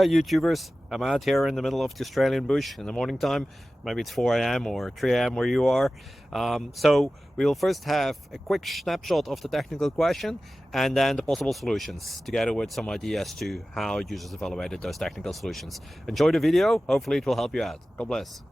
Hi YouTubers, I'm out here in the middle of the Australian bush in the morning time. Maybe it's 4 a.m. or 3 a.m. where you are. So we will first have a quick snapshot of the technical question and then the possible solutions, together with some ideas to how users evaluated those technical solutions. Enjoy the video, hopefully it will help you out. God bless.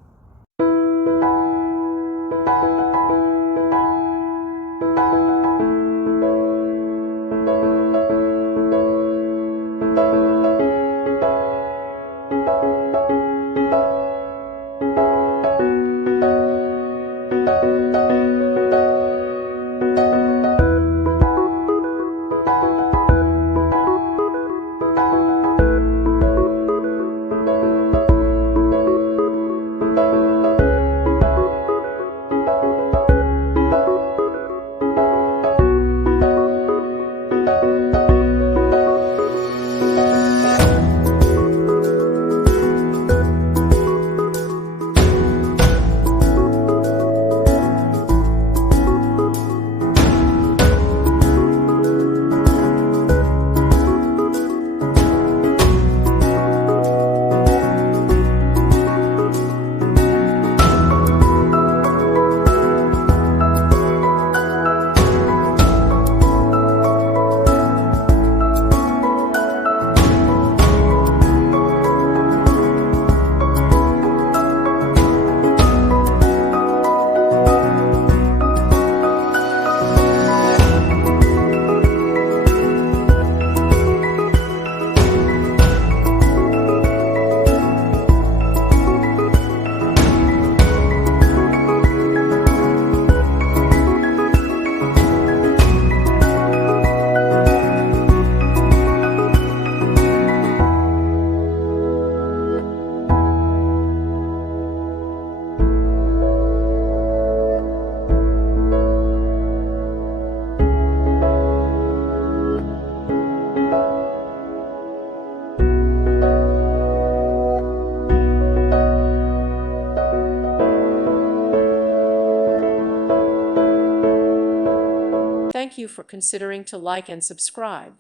Thank you for considering to like and subscribe.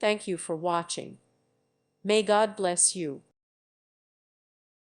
Thank you for watching. May God bless you.